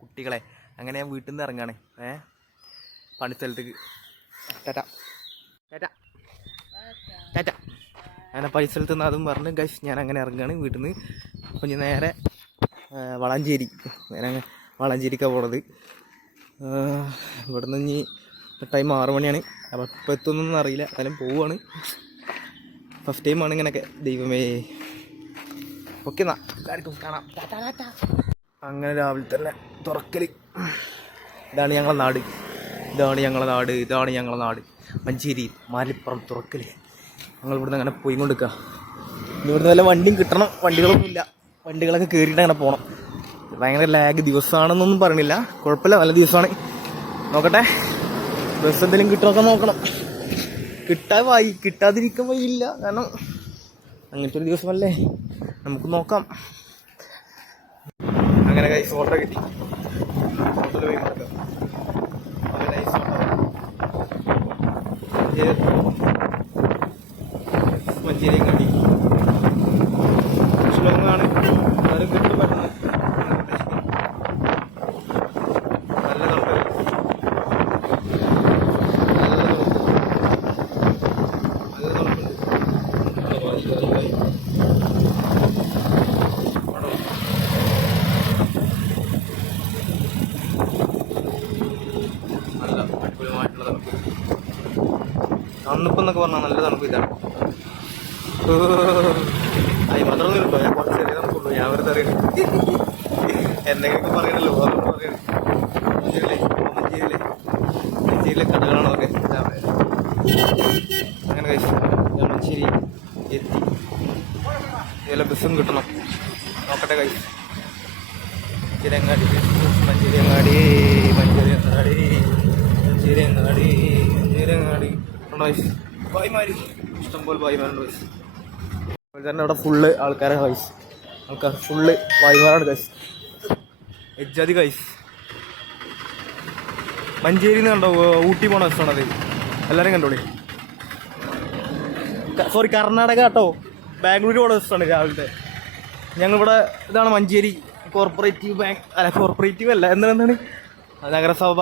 കുട്ടികളെ. അങ്ങനെ ഞാൻ വീട്ടിൽ നിന്ന് ഇറങ്ങാണ് പണിസ്ഥലത്തേക്ക്. ടാറ്റ ടാറ്റ ടാറ്റ. അങ്ങനെ പണിസ്ഥലത്ത് നിന്ന് അതും പറഞ്ഞ് ഗൈസ് ഞാൻ അങ്ങനെ ഇറങ്ങുകയാണ് വീട്ടിൽ നിന്ന്. അപ്പം ഞാൻ നേരെ വളാഞ്ചേരി, നേരെ വളാഞ്ചേരിക്കാണ് പോണത്. ഇവിടുന്ന് ഇനി ടൈം 6 മണിയാണ്. അപ്പോൾ ഇപ്പോൾ എത്തുന്നൊന്നും അറിയില്ല, എന്നാലും പോവുകയാണ്. ഫസ്റ്റ് ടൈമാണ് ഇങ്ങനെയൊക്കെ. ദൈവമേ. ഓക്കെ എന്നാ എല്ലാവർക്കും കാണാം. അങ്ങനെ രാവിലെ തന്നെ തുറക്കൽ. ഇതാണ് ഞങ്ങളെ നാട്, ഇതാണ് ഞങ്ങളെ നാട്, ഇതാണ് ഞങ്ങളെ നാട്. മഞ്ചേരി മാലിപ്പുറം തുറക്കൽ. ഞങ്ങൾ ഇവിടുന്ന് അങ്ങനെ പോയി കൊണ്ടിരിക്കുക. ഇവിടുന്ന് വല്ല വണ്ടിയും കിട്ടണം. വണ്ടികളൊന്നുമില്ല, വണ്ടികളൊക്കെ കയറിയിട്ട് അങ്ങനെ പോകണം. ഭയങ്കര ലാഗ് ദിവസമാണെന്നൊന്നും പറയണില്ല, കുഴപ്പമില്ല, നല്ല ദിവസമാണ്. നോക്കട്ടെ ബസ് എന്തെങ്കിലും കിട്ടുമൊക്കെ നോക്കണം. കിട്ടാതിരിക്കാൻ വഴിയില്ല, കാരണം അങ്ങനത്തെ ഒരു ദിവസമല്ലേ, നമുക്ക് നോക്കാം. അങ്ങനെ കൈസ് ഓർഡർ കിട്ടി. ഹോട്ടൽ പോയി കൊടുക്കാം. മഞ്ചേരിയും കണ്ടി ലോങ്ങാണ്, എന്നാലും കിട്ടും പെട്ടെന്ന്. നല്ല തണുപ്പ്, നല്ല തണുപ്പുണ്ട്. നല്ല അടിപൊളിയായിട്ടുള്ള തണുപ്പ്. തണുപ്പെന്നൊക്കെ പറഞ്ഞാൽ നല്ല തണുപ്പ്. ഇതാണ് അയി മാത്രമൊന്നും കിട്ടോ, ഞാൻ കുറച്ച് ചെറിയ തണുപ്പുള്ളൂ. ഞാൻ വെറുതെ അറിയണം, എന്തെങ്കിലുമൊക്കെ പറയണല്ലോ, വേറെ പറയണം. മഞ്ചേരിയിലെ കടകളാണോ ഒക്കെ. അങ്ങനെ കഴിച്ചു ഞാൻ മഞ്ചേരി എത്തി. ഇതിലെ ബസ്സും കിട്ടണം, നോക്കട്ടെ കഴിച്ചു. മഞ്ചേരിയങ്ങാടി, മഞ്ചേരിയങ്ങാടി, മഞ്ചേരിയങ്ങാടി, മഞ്ചേരിയങ്ങാടി, മഞ്ചേരിയങ്ങാടി. വയസ്സ് ഭായിമാര് ഇഷ്ടംപോലെ ഭായിമാരുണ്ട് വയസ്സ്. അതുപോലെ തന്നെ അവിടെ ഫുള്ള് ആൾക്കാരെ വയസ്സ്, ആൾക്കാർ ഫുള്ള് ഭായിമാരാണ് ഗൈസ്. എജ്ജാതി ഗൈസ്. മഞ്ചേരിയിൽ നിന്ന് കണ്ടോ ഊട്ടി പോണ ബസ്സാണത്, എല്ലാവരും കണ്ടോളി. സോറി കർണാടക കേട്ടോ, ബാംഗ്ലൂർ പോണ ബസ്സാണ് രാവിലത്തെ. ഞങ്ങളിവിടെ ഇതാണ് മഞ്ചേരി കോർപ്പറേറ്റീവ് ബാങ്ക്, അല്ല കോർപ്പറേറ്റീവ് അല്ല, എന്താണ് നഗരസഭ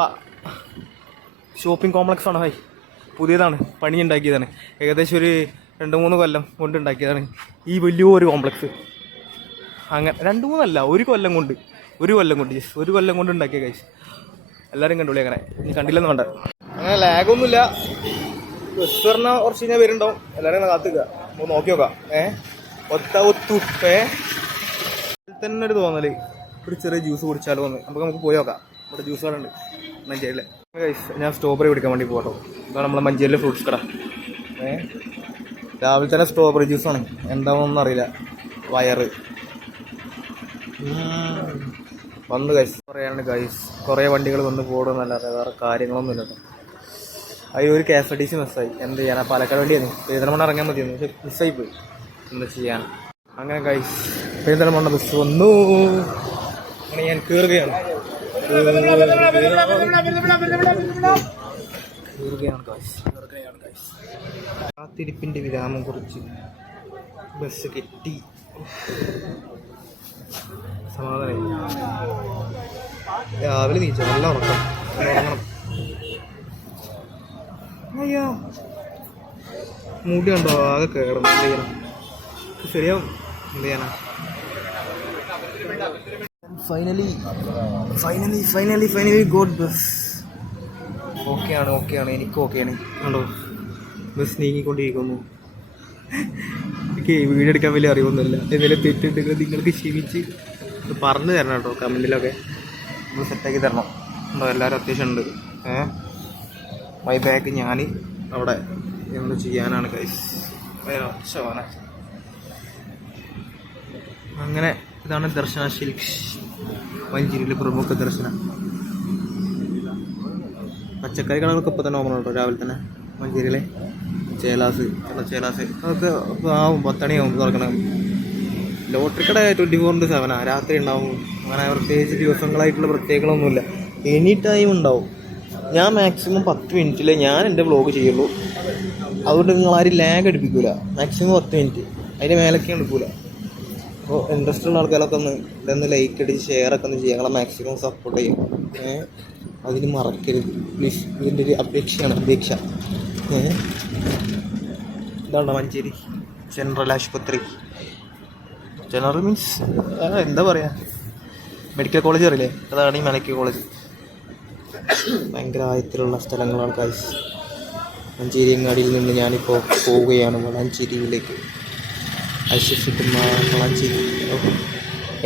ഷോപ്പിംഗ് കോംപ്ലക്സ് ആണ്. പുതിയതാണ്, പണിയുണ്ടാക്കിയതാണ്. ഏകദേശം ഒരു 2-3 കൊല്ലം കൊണ്ടുണ്ടാക്കിയതാണ് ഈ വലിയൊരു കോംപ്ലക്സ്. അങ്ങനെ 2-3 അല്ല, ഒരു കൊല്ലം കൊണ്ട് ഉണ്ടാക്കിയ കഴിച്ച്. എല്ലാവരും കണ്ടോളി. അങ്ങനെ ഇനി കണ്ടില്ലെന്ന് വേണ്ട. അങ്ങനെ ലാഗൊന്നുമില്ല. ബസ് പറഞ്ഞാൽ കുറച്ച് കഴിഞ്ഞാൽ വരുന്നുണ്ടാവും. എല്ലാവരും കാത്തുക, നമുക്ക് നോക്കി നോക്കാം. തന്നെ ഒരു തോന്നല്, ഒരു ചെറിയ ജ്യൂസ് കുടിച്ചാലോ എന്ന്. നമുക്ക് പോയി നോക്കാം. ഇവിടെ ജ്യൂസ് കടുണ്ട് മഞ്ചേരിയിലെ. ഞാൻ സ്ട്രോബെറി കുടിക്കാൻ വേണ്ടി പോകട്ടോ. ഇതാണ് നമ്മളെ മഞ്ചേരിയിലെ ഫ്രൂട്ട്സ് കട. രാവിലെ തന്നെ സ്ട്രോബെറി ജ്യൂസാണ്, എന്താണെന്നൊന്നും അറിയില്ല. വയറ് വന്ന് ഗൈസ് കുറേയാണ് ഗൈസ്. കുറേ വണ്ടികൾ വന്ന് പോടുന്നല്ലാതെ വേറെ കാര്യങ്ങളൊന്നും ഇല്ല കേട്ടോ. അതിൽ ഒരു KSRTC മിസ്സായി. എന്ത് ചെയ്യാനാ, പാലക്കാട് വണ്ടിയായിരുന്നു. പെരിന്തൽമണ്ണ ഇറങ്ങാൻ മതിയായിരുന്നു, പക്ഷെ മിസ്സായി പോയി. എന്താ ചെയ്യാൻ. അങ്ങനെ ഗൈസ് പെരിന്തൽമണ്ണ ബസ് വന്നു. അങ്ങനെ ഞാൻ കയറുകയാണ് ഗൈസ്. കാത്തിരിപ്പിൻ്റെ വിരാമം കുറിച്ച് ബസ് കിട്ടി. സമാധാനം. രാവിലെ നീച്ച നല്ല ഉറങ്ങണം. അയ്യോ മുടി കണ്ടോ, ആകെ കയറുന്നു. എന്ത് ചെയ്യണം, ശരിയാവും. എന്ത് ചെയ്യാനാ. Finally God bus. ഓക്കെയാണ്, എനിക്ക് ഓക്കെയാണ്. കണ്ടോ ബസ് നീങ്ങിക്കൊണ്ടിരിക്കുന്നു. എനിക്ക് വീഡിയോ എടുക്കാൻ വലിയ അറിവൊന്നുമില്ല. എന്തെങ്കിലും തെറ്റുണ്ടെങ്കിൽ നിങ്ങൾക്ക് ക്ഷമിച്ച് പറഞ്ഞു തരണം കേട്ടോ, കമൻറ്റിലൊക്കെ നമ്മൾ സെറ്റാക്കി തരണം. ഉണ്ടോ എല്ലാവരും അത്യാവശ്യം ഉണ്ട്. മൈ ബാഗ് ഞാൻ അവിടെ എന്ത് ചെയ്യാനാണ് ഗൈസ്. അങ്ങനെ ഇതാണ് ദർശന സിൽക്സ്, മഞ്ചേരിയിലെ പ്രമുഖ ദർശന. പച്ചക്കറി കടകളൊക്കെ ഇപ്പോൾ തന്നെ ഓപ്പൺ കേട്ടോ. രാവിലെ തന്നെ മഞ്ചേരിയിലെ ചേലാസ് അതൊക്കെ ആവും 10 മണിയാവും തുറക്കണം. ലോട്ടറി കട 24/7 രാത്രി ഉണ്ടാവും. അങ്ങനെ പ്രത്യേകിച്ച് ദിവസങ്ങളായിട്ടുള്ള പ്രത്യേകങ്ങളൊന്നുമില്ല, എനി ടൈം ഉണ്ടാവും. ഞാൻ മാക്സിമം 10 മിനിറ്റിലേ ഞാൻ എൻ്റെ വ്ലോഗ് ചെയ്യുള്ളൂ. അതുകൊണ്ട് നിങ്ങൾ ആരും ലാഗ് അടിപ്പിക്കൂല. മാക്സിമം 10 മിനിറ്റ്, അതിൻ്റെ മേലൊക്കെ എടുക്കൂല. അപ്പോൾ ഇൻട്രസ്റ്റ് ഉള്ള ആൾക്കാരൊക്കെ ഇതൊന്ന് ലൈക്ക് അടിച്ച് ഷെയറൊക്കെ ഒന്ന് ചെയ്യുക. ഞങ്ങളെ മാക്സിമം സപ്പോർട്ട് ചെയ്യും. അതിന് മറക്കരുത് പ്ലീസ്. ഇതിൻ്റെ ഒരു അപേക്ഷ. ഇതാണോ മഞ്ചേരി ജനറൽ ആശുപത്രി. ജനറൽ മീൻസ് എന്താ പറയുക, മെഡിക്കൽ കോളേജ് അറിയില്ലേ, അതാണ് ഈ മെഡിക്കൽ കോളേജ്. ഭയങ്കര ആഴത്തിലുള്ള സ്ഥലങ്ങളാണ് ഗൈസ്. മഞ്ചേരി അങ്ങാടിയിൽ നിന്ന് ഞാനിപ്പോൾ പോവുകയാണ് വളാഞ്ചേരിയിലേക്ക്. വളാഞ്ചേരി.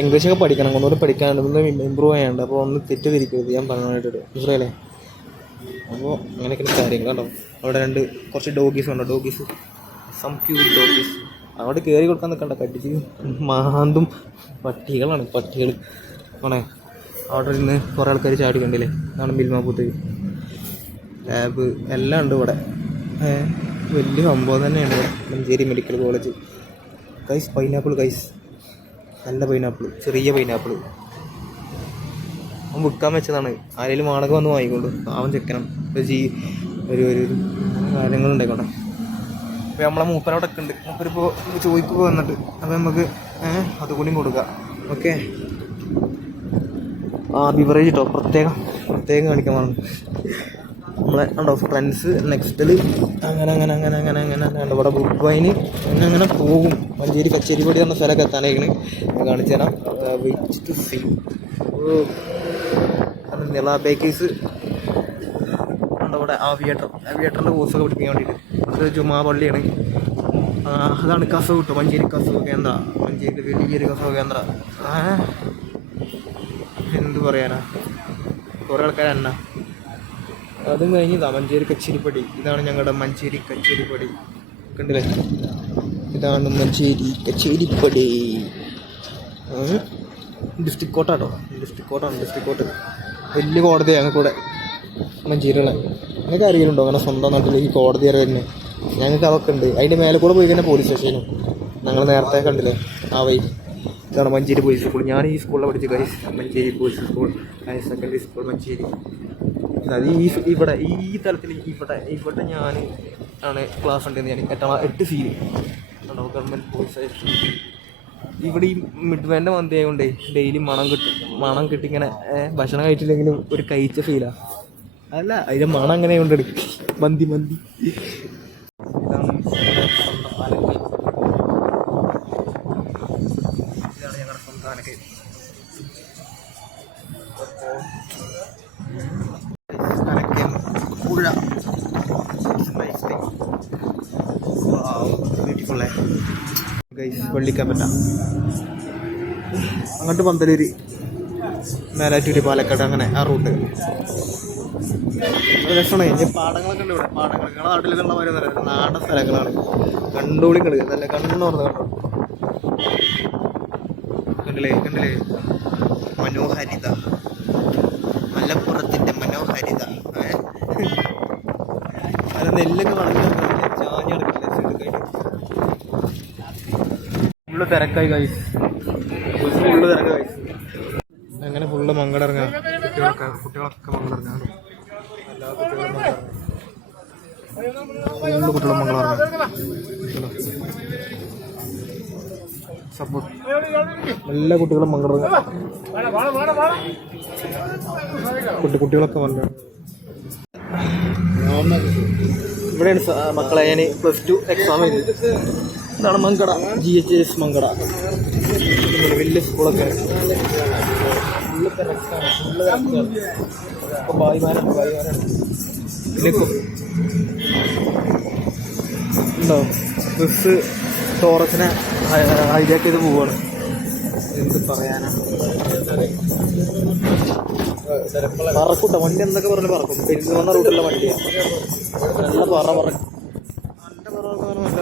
ഇംഗ്ലീഷൊക്കെ പഠിക്കണം, ഒന്നുകൂടി പഠിക്കാനുണ്ട്, ഒന്ന് ഇമ്പ്രൂവ് ചെയ്യാനുണ്ട്. അപ്പോൾ ഒന്ന് തെറ്റിദ്ധരിക്കരുത് ഞാൻ പറഞ്ഞിട്ട്, മനസ്സിലായില്ലേ? അപ്പോൾ അങ്ങനെയൊക്കെയാണ് കാര്യങ്ങൾ. കണ്ടോ അവിടെ കുറച്ച് ഡോഗീസ് ഉണ്ടോ, ഡോഗീസ്, സം ക്യൂട്ട് ഡോഗീസ്. അവിടെ കയറി കൊടുക്കാൻ നിൽക്കണ്ട, കടിച്ച് മാന്തും. പട്ടികളാണ് പട്ടികൾ ആണേ. അവിടെ നിന്ന് കുറേ ആൾക്കാർ ചാടി കണ്ടില്ലേ. അതാണ് മിൽമാപൂത്ത് ലാബ് എല്ലാം ഉണ്ട് ഇവിടെ. വലിയ സംഭവം തന്നെയാണ് ഇവിടെ Manjeri medical college. Guys pineapple guys, നല്ല പൈനാപ്പിൾ, ചെറിയ പൈനാപ്പിൾ. അവൻ വിൽക്കാൻ വെച്ചതാണ്. ആരെങ്കിലും വാടക വന്ന് വാങ്ങിക്കൊണ്ട് അവൻ ചെക്കണം ഒരു കാര്യങ്ങളുണ്ടായിക്കോട്ടെ. അപ്പോൾ നമ്മളെ മൂപ്പരവിടൊക്കെ ഉണ്ട്. മൂപ്പരിപ്പോൾ ചോദിക്കുക വന്നിട്ട് അപ്പോൾ നമുക്ക് അതുകൂടി കൊടുക്കാം. ഓക്കെ. ബിവറേജ് കേട്ടോ, പ്രത്യേകം കാണിക്കാൻ പറഞ്ഞു നമ്മളെ. ഉണ്ടോ ഫ്രണ്ട്സ് നെക്സ്റ്റിൽ അങ്ങനെ ഇവിടെ വുഡ് വൈന് അങ്ങനെ പോകും. മഞ്ചേരി കച്ചേരിപ്പടി എന്ന സ്ഥലമൊക്കെ എത്താനായിക്കണ്. ഞാൻ കാണിച്ചു തരാം. Wait to see. Nila bakers ഉണ്ട് ഇവിടെ. ആവിയേറ്ററിൻ്റെ കോഴ്സൊക്കെ പഠിപ്പിക്കാൻ വേണ്ടിയിട്ട്. അത് ജുമാ പള്ളിയാണ്. അതാണ് കസവ് കിട്ടും, മഞ്ചേരി കസവ് കേന്ദ്ര. മഞ്ചേരി വലിയൊരു കസവ് കേന്ദ്ര. എന്ത് പറയാനാ, കുറേ ആൾക്കാർ തന്നെ. അതും കഴിഞ്ഞതാ മഞ്ചേരി കച്ചേരിപ്പടി. ഇതാണ് ഞങ്ങളുടെ മഞ്ചേരി കച്ചേരിപ്പടി, കണ്ടില്ലേ? ഇതാണ് മഞ്ചേരി കച്ചേരിപ്പടി. ഡിസ്ട്രിക്ട് കോർട്ടാട്ടോ, ഡിസ്ട്രിക്ട് കോർട്ട്. വലിയ കോടതി ഞങ്ങൾക്ക് കൂടെ മഞ്ചേരിയുള്ള. നിങ്ങൾക്ക് അറിയലുണ്ടോ അങ്ങനെ സ്വന്തം നാട്ടിൽ ഈ കോടതി തന്നെ? ഞങ്ങൾക്ക് അതൊക്കെ ഉണ്ട്. അതിൻ്റെ മേലെ കൂടെ പോയി കഴിഞ്ഞാൽ പോലീസ് സ്റ്റേഷനും. ഞങ്ങൾ നേരത്തെ കണ്ടില്ലേ ആ വഴി. ഇതാണ് മഞ്ചേരി ബോയ്സ് സ്കൂൾ. ഞാൻ ഈ സ്കൂളിൽ പഠിച്ചു guys, Manjeri boys school higher secondary school Manjeri. അത് ഇവിടെ ഈ തലത്തിൽ ഇവിടെ ഞാൻ ആണ് ക്ലാസ് ഉണ്ടെന്ന്. ഞാൻ 8 സീൽ ഗവൺമെൻറ് ബോയ്സ്. ഇവിടെ ഈ മിഡ് വേൻ്റെ മന്തി ആയതുകൊണ്ടേ ഡെയിലി മണം കിട്ടി ഇങ്ങനെ ഭക്ഷണം കഴിച്ചില്ലെങ്കിലും ഒരു കഴിച്ച ഫീലാണ്. അല്ല അതിൻ്റെ മണം അങ്ങനെ കൊണ്ടെടുക്കും. മന്തി ഇതാണ് ഞങ്ങളുടെ സ്വന്തം ആനക്കൈ. പുഴ ബ്യൂട്ടിഫുള്ളേ ഗൈസ്. വള്ളിക്കാപ്പറ്റ അങ്ങോട്ട് പന്തലൂര്, മേലാറ്റൂര്, പാലക്കാട്, അങ്ങനെ ആ റൂട്ട്. രസമാണ്. ഇനി പാടങ്ങളൊക്കെ ഉണ്ട് ഇവിടെ. പാടങ്ങളൊക്കെ ഞങ്ങളുടെ നാട്ടിലൊക്കെ ഉള്ള മാതിരി നല്ല നാടൻ സ്ഥലങ്ങളാണ്. കണ്ടുപിടിക്കള് നല്ല കണ്ണെന്ന് പറഞ്ഞ കണ്ടോ. കണ്ടില്ലേ മനോഹാരിത, മലപ്പുറത്തിൻ്റെ മനോഹാരിത. അത് നെല്ലൊക്കെ വളഞ്ഞ ചാഞ്ഞ് കിടക്കില്ല. ഫുള്ള് തിരക്കായി ഗൈസ്, ഫുള്ള് തിരക്കായി. അങ്ങനെ ഫുള്ള് മംഗളിറങ്ങാം. കുട്ടികളൊക്കെ മംഗളിറങ്ങാം. എല്ലാ കുട്ടികളും മംഗളിറങ്ങാം. സപ്പോർട്ട് എല്ലാ കുട്ടികളും മംഗളിറങ്ങാം. കുട്ടികളൊക്കെ വന്നു. ഇവിടെയാണ് മക്കളെ ഞാൻ +2 എക്സാം ചെയ്തു. ഇതാണ് മങ്കട, GHS മങ്കട. വലിയ സ്കൂളൊക്കെ ഇപ്പോൾ ഭായിമാരാണ്. പിന്നെ ഉണ്ടോ ബസ് ടോറസിനെ ഹൈജാക്ക് ചെയ്ത് പോവാണ്. എന്ത് പറയാനാണ്, പറക്കൂട്ട വണ്ടി എന്തൊക്കെ പറഞ്ഞ് പറക്കും. പെരിന്തൽമണ്ണ റൂട്ടുള്ള വണ്ടിയാണ്. നല്ല പറക്കും. നല്ല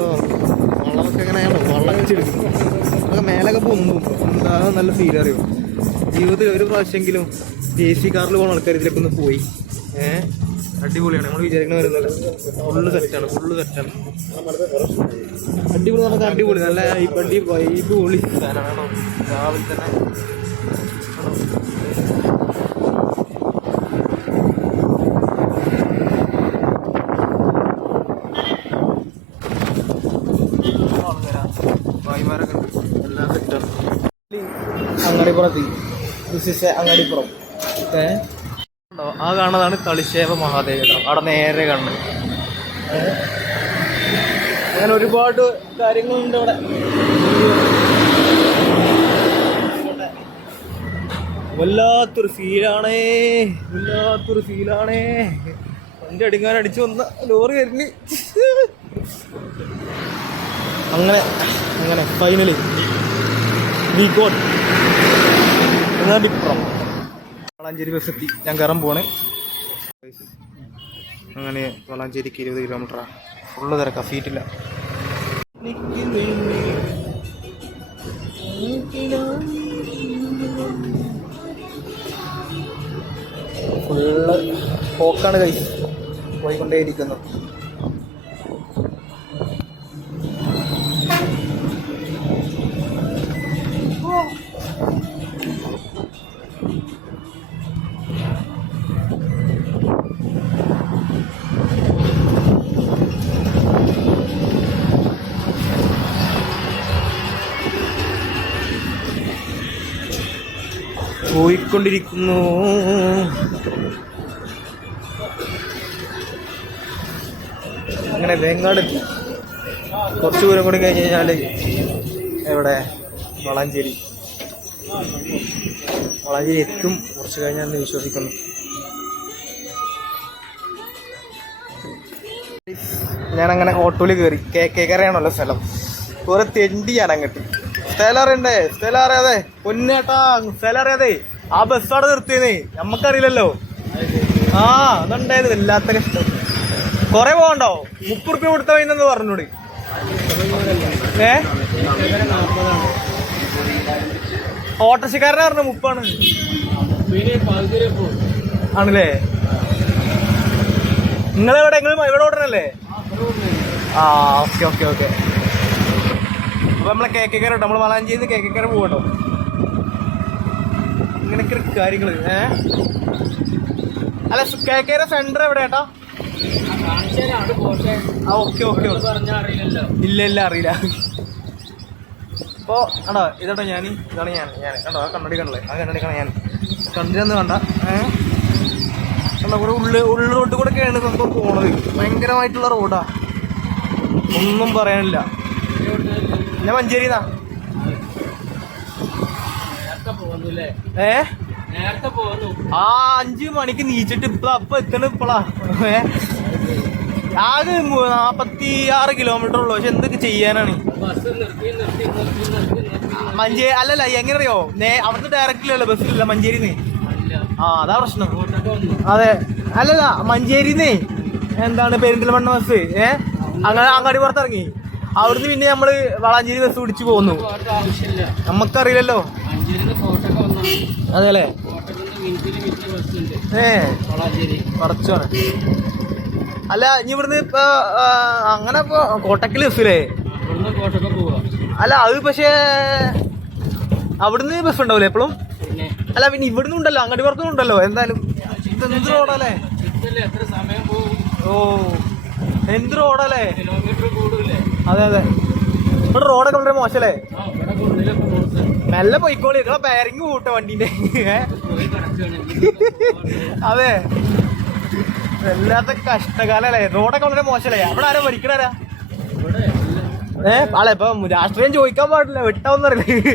പറക്കും. വള്ളമൊക്കെ എങ്ങനെയാണോ, വള്ളം വെച്ചെടുക്കും. അതൊക്കെ മേലൊക്കെ പൊങ്ങും. എന്താ നല്ല ഫീൽ അറിയും. ജീവിതത്തിൽ ഒരു പ്രാവശ്യമെങ്കിലും AC കാറിൽ പോകുന്ന ആൾക്കാർ ഇതിലൊക്കെ ഒന്ന് പോയി. അടിപൊളിയാണ്. നമ്മൾ വിചാരിക്കുന്ന വരുന്നില്ല. ഫുള്ള് സെറ്റാണ്. അടിപൊളി നമുക്ക് അടിപൊളി നല്ല വൈബ് പൊളി സാധനമാണോ. രാവിലെ തന്നെ ഭായിമാരൊക്കെ ഉണ്ട്. എല്ലാം സെറ്റാണ്. അങ്ങാടിപ്പുറത്ത്. This is Angadipuram. ആ കാണുന്നതാണ് തളിശ്ശേവ മഹാദേവ. അവിടെ നേരെ കാണുന്നത്. അങ്ങനെ ഒരുപാട് കാര്യങ്ങളുണ്ട് അവിടെ. വല്ലാത്തൊരു ഫീലാണേ, വല്ലാത്തൊരു ഫീലാണേ. വണ്ടി അടിക്കാൻ അടിച്ചു വന്ന ലോറി വരുന്നു. അങ്ങനെ അങ്ങനെ finally we got Angadipuram. Valanchery bus എത്തി. ഞാൻ കയറാൻ പോവാണ്. അങ്ങനെ വളാഞ്ചേരിക്ക് 20 കിലോമീറ്ററാണ്. ഫുള്ള് തിരക്കാ, സീറ്റില്ല. ഫുള്ള് പോക്കാണ് കഴിച്ച് പോയിക്കൊണ്ടേയിരിക്കുന്നു. പോയിക്കൊണ്ടിരിക്കുന്നു. അങ്ങനെ വേങ്ങാട് കുറച്ച് ദൂരം കൂടി കഴിഞ്ഞ് കഴിഞ്ഞാൽ എവിടെ വളാഞ്ചേരി എത്തും. കുറച്ച് കഴിഞ്ഞാൽ വിശ്വസിക്കുന്നു. ഞാനങ്ങനെ ഓട്ടോയിൽ കയറി. കേക്കരയാണല്ലോ സ്ഥലം. കുറെ തെണ്ടി ഞാൻ അങ്ങോട്ട്. സ്ഥലം അറിയണ്ടേ? സ്ഥലം അറിയാതെ പൊന്നേട്ടാ, സ്ഥലം അറിയാതെ ആ ബസ് അവിടെ നിർത്തിയതേ. നമ്മക്കറിയില്ലല്ലോ. ആ അതുണ്ടായത് വല്ലാത്ത കഷ്ടം. കൊറേ പോകണ്ടോ? 30 റുപ്യ കൊടുത്ത വൈകുന്നെന്ന് പറഞ്ഞോട്. ഓട്ടോറിക്ഷക്കാരനെ പറഞ്ഞു 30 ആണല്ലേ? നിങ്ങളെവിടെ? ഇവിടെ ഓടണല്ലേ? ആ ഓക്കെ ഓക്കെ ഓക്കെ. അപ്പൊ നമ്മളെ കേക്കര കേട്ടോ. നമ്മള് വളാഞ്ചേരിന്ന് കേക്കര പോകട്ടോ. ഇങ്ങനൊക്കെ കാര്യങ്ങള്. അല്ല കേക്കര സെന്റർ എവിടെ ഏട്ടാ? Okay okay. ഇല്ല ഇല്ല അറിയില്ല. അപ്പൊ കണ്ടോ ഇതാട്ടോ ഇതാണ് ഞാൻ കണ്ടോ. ആ കണ്ണടി കണ്ടല്ലേ? ആ കണ്ണടി കാണാൻ ഞാൻ കണ്ടിരുന്ന് കണ്ട. കണ്ടോ കൂടെ ഉള്ളോട്ട് കൂടെ ഒക്കെയാണ് നമുക്ക് പോണത്. ഭയങ്കരമായിട്ടുള്ള റോഡാ, ഒന്നും പറയാനില്ല. ഞാൻ മഞ്ചേരിന്നാ. ആ 5 മണിക്ക് നീച്ചിട്ട് അപ്പൊ എത്തണ ഇപ്പളാ. ആകെ 46 കിലോമീറ്റർ ഉള്ളു. പക്ഷെ എന്തൊക്കെ ചെയ്യാനാണ്. മഞ്ചേരി അല്ലല്ല, എങ്ങനെ അറിയോ? അവിടുത്തെ ഡയറക്റ്റിലല്ലോ ബസ്സിലല്ല മഞ്ചേരിന്ന്. ആ അതാ പ്രശ്നം. അതെ അല്ലല്ല, മഞ്ചേരിന്നേ എന്താണ് പെരിന്തൽമണ്ണ ബസ് അങ്ങനെ അങ്ങാടി പുറത്തിറങ്ങി. അവിടുന്ന് പിന്നെ നമ്മള് വളാഞ്ചേരി ബസ് പിടിച്ചു പോന്നു. നമ്മക്കറിയില്ലല്ലോ. അതെല്ലേ? കുറച്ചാണ്. അല്ല ഇനി ഇവിടുന്ന് ഇപ്പൊ അങ്ങനെ ഇപ്പൊ കോട്ടക്കല് ബസ്സില്ലേ? അല്ല അത് പക്ഷേ അവിടുന്ന് ബസ് ഉണ്ടാവൂലേ എപ്പോഴും? അല്ല പിന്നെ ഇവിടുന്ന് ഉണ്ടല്ലോ, അങ്ങാടി പുറത്തും ഉണ്ടല്ലോ. എന്തായാലും എന്ത് റോഡല്ലേ? ഓ എന്ത് റോഡല്ലേ? അതെ അതെ. ഇവിടെ റോഡൊക്കെ വളരെ മോശല്ലേ? മെല്ലെ പോയിക്കോളി. ബാരിങ് കൂട്ട വണ്ടീന്റെ. അതെ വല്ലാത്ത കഷ്ടകാലല്ലേ? റോഡൊക്കെ വളരെ മോശല്ലേ? അവിടെ ആരാ ഭരിക്കണാരാ? അല്ല ഇപ്പൊ രാഷ്ട്രീയം ചോദിക്കാൻ പാടില്ല, വിട്ടാവുന്നറിയില്ലേ?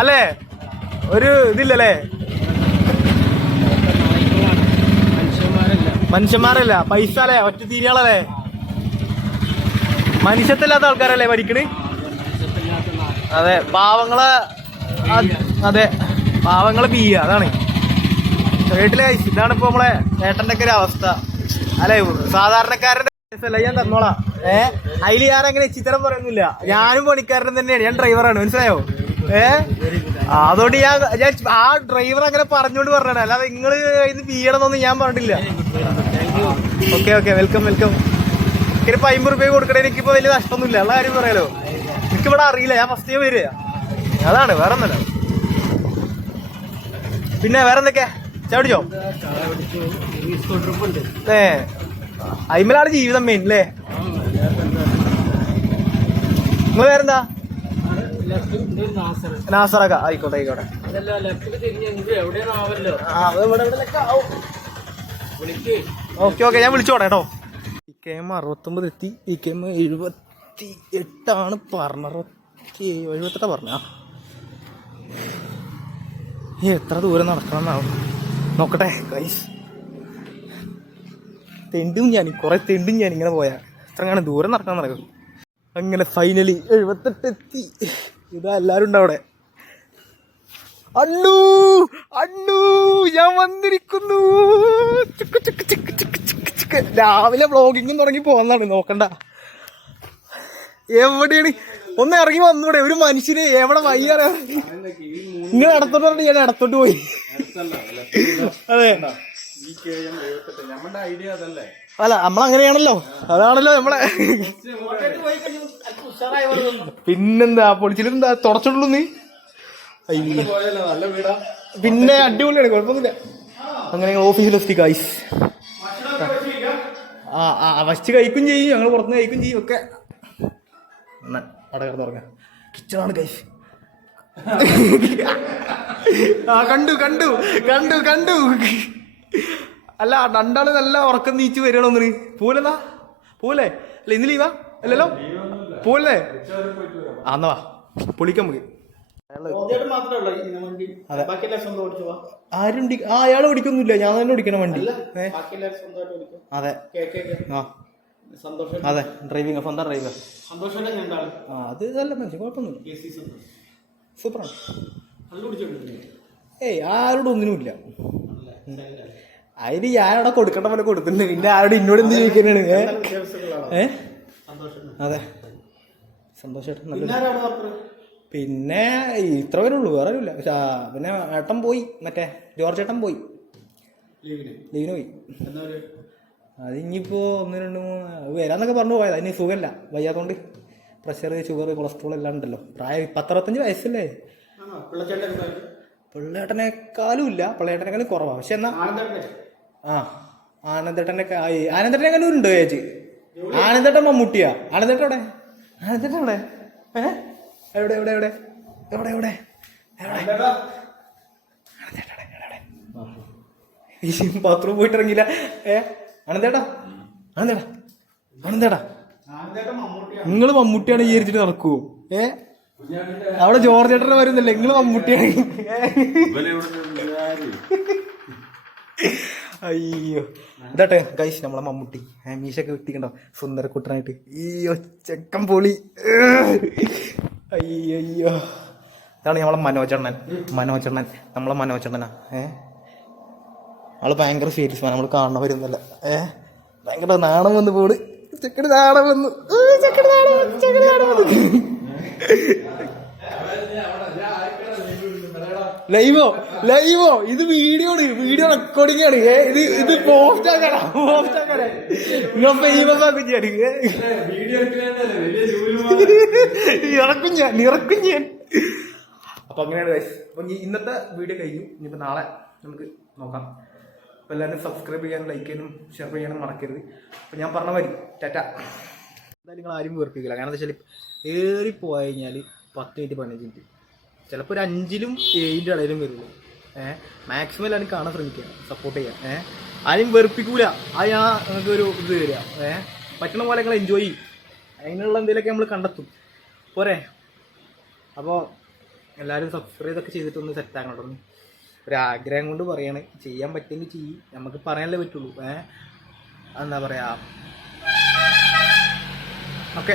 അല്ലേ? ഒരു ഇതില്ലല്ലേ? മനുഷ്യന്മാരല്ല, പൈസ അല്ലേ? ഒറ്റ തീരിയാളല്ലേ? മനുഷ്യത്തില്ലാത്ത ആൾക്കാരല്ലേ ഭരിക്കണ്? അതെ പാവങ്ങളെ. അതെ പാവങ്ങളെ പീയ. അതാണ് വീട്ടിലെ. ഇതാണ് ഇപ്പൊ നമ്മളെ ഏട്ടന്റെ ഒക്കെ ഒരു അവസ്ഥ അല്ലെ? സാധാരണക്കാരന്റെ ഞാൻ തന്നോളാം. അതില് ഞാൻ അങ്ങനെ ചിത്രം പറയുന്നില്ല. ഞാനും പണിക്കാരൻ തന്നെയാണ്. ഞാൻ ഡ്രൈവറാണ്, മനസ്സിലായോ? അതുകൊണ്ട് ഞാൻ ആ ഡ്രൈവർ അങ്ങനെ പറഞ്ഞോണ്ട് പറഞ്ഞാണ്. അല്ലാതെ നിങ്ങള് ഇത് പീയണമെന്നൊന്നും ഞാൻ പറഞ്ഞിട്ടില്ല. Okay okay, welcome welcome. എനിക്കിപ്പോ 50 റുപ്യ കൊടുക്കണേ എനിക്കിപ്പോ വലിയ നഷ്ടമൊന്നുമില്ല. ഉള്ള കാര്യം പറയാലോ. എനിക്കിവിടെ അറിയില്ല, ഞാൻ ഫസ്റ്റ് ടൈം വരിക. അതാണ്, വേറെ ഒന്നല്ല. പിന്നെ വേറെ എന്തൊക്കെയാ? ചാടിച്ചോ? അയിമലാണ് ജീവിതം മെയിൻ അല്ലേ? നിങ്ങൾ വേറെന്താ? നാസറക്ക ആയിക്കോട്ടെ ആയിക്കോട്ടെ. ഓക്കെ ഓക്കെ, ഞാൻ വിളിച്ചോട്ടെ കേട്ടോ. IKM 69 എത്തി. IKM 78 പറഞ്ഞത്. 78 പറഞ്ഞ. എത്ര ദൂരം നടക്കണം എന്നാവും നോക്കട്ടെ ഗൈസ്. തെണ്ടും ഞാൻ ഇങ്ങനെ പോയാ എത്രങ്ങാണ് ദൂരം നടക്കാൻ നടക്കും. അങ്ങനെ ഫൈനലി 78 എത്തി. ഇതാ എല്ലാരും ഉണ്ട് അവിടെ. അണ്ണു അണ്ണു ഞാൻ വന്നിരിക്കുന്നു. രാവിലെ വ്ളോഗിങ്ങും തുടങ്ങി പോന്നാണ്, നോക്കണ്ട. എവിടെയാണ് ഒന്ന് ഇറങ്ങി വന്നൂടെ ഒരു മനുഷ്യന്? എവിടെ വയ്യാറ നിങ്ങൾ ഇടത്തോട്ട് പറഞ്ഞിട്ട് ഞാൻ ഇടത്തോട്ട് പോയി. അതെ അല്ല നമ്മളങ്ങനെയാണല്ലോ, അതാണല്ലോ നമ്മളെ. പിന്നെന്താ പൊളിച്ചിലെന്താ തുടച്ചിട്ടുള്ളൂ നീ? പിന്നെ അടിപൊളിയാണ്, കുഴപ്പമൊന്നുമില്ല. അങ്ങനെ ഓഫീസിലെത്തി ഗൈസ്. ഫസ്റ്റ് കഴിക്കും ചെയ്യും, ഞങ്ങൾ പുറത്തുനിന്ന് കഴിക്കും ചെയ്യും ഒക്കെ. അവിടെ കിടന്ന് തുടങ്ങാം. കിച്ചണാണ് ഗൈസ്. കണ്ടു കണ്ടു കണ്ടു കണ്ടു. അല്ല രണ്ടാള് നല്ല ഉറക്കം നീച്ച് വരികയാണോന്ന്. പൂലെന്നാ പൂലേ അല്ല ഇന്ന് ലീവാ അല്ലല്ലോ? പൂലേ അന്നാ പൊളിക്കാൻ നമുക്ക്. ആരും അയാൾ ഓടിക്കൊന്നുമില്ല, ഞാൻ തന്നെ ഓടിക്കണം വണ്ടി. അതെ അതെ ഡ്രൈവിംഗ് സ്വന്തം ഡ്രൈവർ. അത് നല്ല മനുഷ്യൻ, കുഴപ്പമൊന്നുമില്ല, സൂപ്പറാണ്. ഏയ് ആരോടും ഒന്നിനുമില്ല. അതിന് ഞാൻ അവിടെ കൊടുക്കേണ്ട പോലെ കൊടുത്തിട്ടുണ്ട്. പിന്നെ ആരോട് എന്നോട് എന്ത് ചോദിക്കാനാണ്? അതെ സന്തോഷമായിട്ട് നല്ല. പിന്നെ ഇത്ര പേരേ ഉള്ളൂ, വേറെ ഇല്ല. പിന്നെ ഏട്ടൻ പോയി, മറ്റേ ജോർജ് ഏട്ടൻ പോയി, ലീവിന് പോയി. അത് ഇനിയിപ്പോൾ 1 2 3 വരാന്നൊക്കെ പറഞ്ഞു പോയത്. അതിന് സുഖമല്ല, വയ്യാത്തോണ്ട്. പ്രഷർ ഷുഗർ കൊളസ്ട്രോൾ എല്ലാം ഉണ്ടല്ലോ. പ്രായം 65 വയസ്സല്ലേ. പിള്ളേട്ടനേക്കാളും ഇല്ല, പിള്ളേട്ടനേക്കാളും കുറവാണ്. പക്ഷെ എന്നാ ആനന്ദേട്ടനേക്കാളും ഉണ്ടോ ചേച്ചി? ആനന്ദേട്ടൻ മമ്മൂട്ടിയാ. ആനന്ദേട്ടൻ എവിടെ? ആനന്ദേട്ടൻ എവിടെ? എവിടെ എവിടെ എവിടെ എവിടെ എവിടെ ബാത്റൂം പോയിട്ട് ഇറങ്ങിയില്ല. ആനന്ദേട്ടാ ആനന്ദേട്ടാ ആനന്ദേട്ടാ നിങ്ങള് മമ്മൂട്ടിയാണ് വിചാരിച്ചിട്ട് നടക്കുവോ? അവിടെ ജോർജ് ചേട്ടനെ വരുന്നില്ല, നിങ്ങള് മമ്മൂട്ടിയാണ്. അയ്യോ ഇതാട്ടെ ഗൈസ് നമ്മളെ മമ്മൂട്ടി മീശൊക്കെ വെട്ടിക്കണ്ടോ സുന്ദരക്കുട്ടനായിട്ട്. അയ്യോ ചെക്കൻ പൊളി. അയ്യോ ഇതാണ് നമ്മളെ മനോജണ്ണൻ. നമ്മളെ മനോജണ്ണനാ. ആള് ഭയങ്കര സീരിയസ് ആണ്, നമ്മള് കാണാൻ വരുന്നില്ല. ഭയങ്കര നാണം വന്ന് പോണ്. ചെക്കന് നാണം വന്നു. ലൈവോ ഇത് വീഡിയോ റെക്കോർഡിംഗ് ആണ്. ഇത് പോസ്റ്റ് ആക്കണം. ഇറക്കും ഞാൻ. അപ്പൊ അങ്ങനെയാണ് ഗൈസ്. അപ്പൊ ഇന്നത്തെ വീഡിയോ കഴിഞ്ഞു. ഇനിയിപ്പോ നാളെ നമുക്ക് നോക്കാം. അപ്പൊ എല്ലാവരും സബ്സ്ക്രൈബ് ചെയ്യാനും ലൈക്ക് ചെയ്യാനും ഷെയർ ചെയ്യാനും മറക്കരുത്. അപ്പൊ ഞാൻ പറഞ്ഞ മതി ടാറ്റ. എന്തായാലും നിങ്ങൾ ആരും വെറുപ്പിക്കില്ല. കാരണം എന്താ വെച്ചാൽ ഏറിപ്പോയി കഴിഞ്ഞാൽ 10 മിനിറ്റ് 15 മിനിറ്റ്, ചിലപ്പോൾ ഒരു 5ലും 7ൻ്റെ ഇടയിലും വരുള്ളൂ. മാക്സിമം എല്ലാവരും കാണാൻ ശ്രമിക്കുക, സപ്പോർട്ട് ചെയ്യുക. ആരും വെറുപ്പിക്കൂല. അത് ഞാൻ നിങ്ങൾക്ക് ഒരു ഇത് തരിക. പറ്റണ പോലെ നിങ്ങൾ എൻജോയ് ചെയ്യും. അതിനുള്ള എന്തെങ്കിലുമൊക്കെ നമ്മൾ കണ്ടെത്തും പോരെ. അപ്പോൾ എല്ലാവരും സബ്സ്ക്രൈബൊക്കെ ചെയ്തിട്ടൊന്ന് സെറ്റാക്കണം. ഒരാഗ്രഹം കൊണ്ട് പറയണേ, ചെയ്യാൻ പറ്റുമെങ്കിൽ ചെയ്യും. നമുക്ക് പറയാനല്ലേ പറ്റുള്ളൂ. എന്താ പറയുക. ഓക്കെ.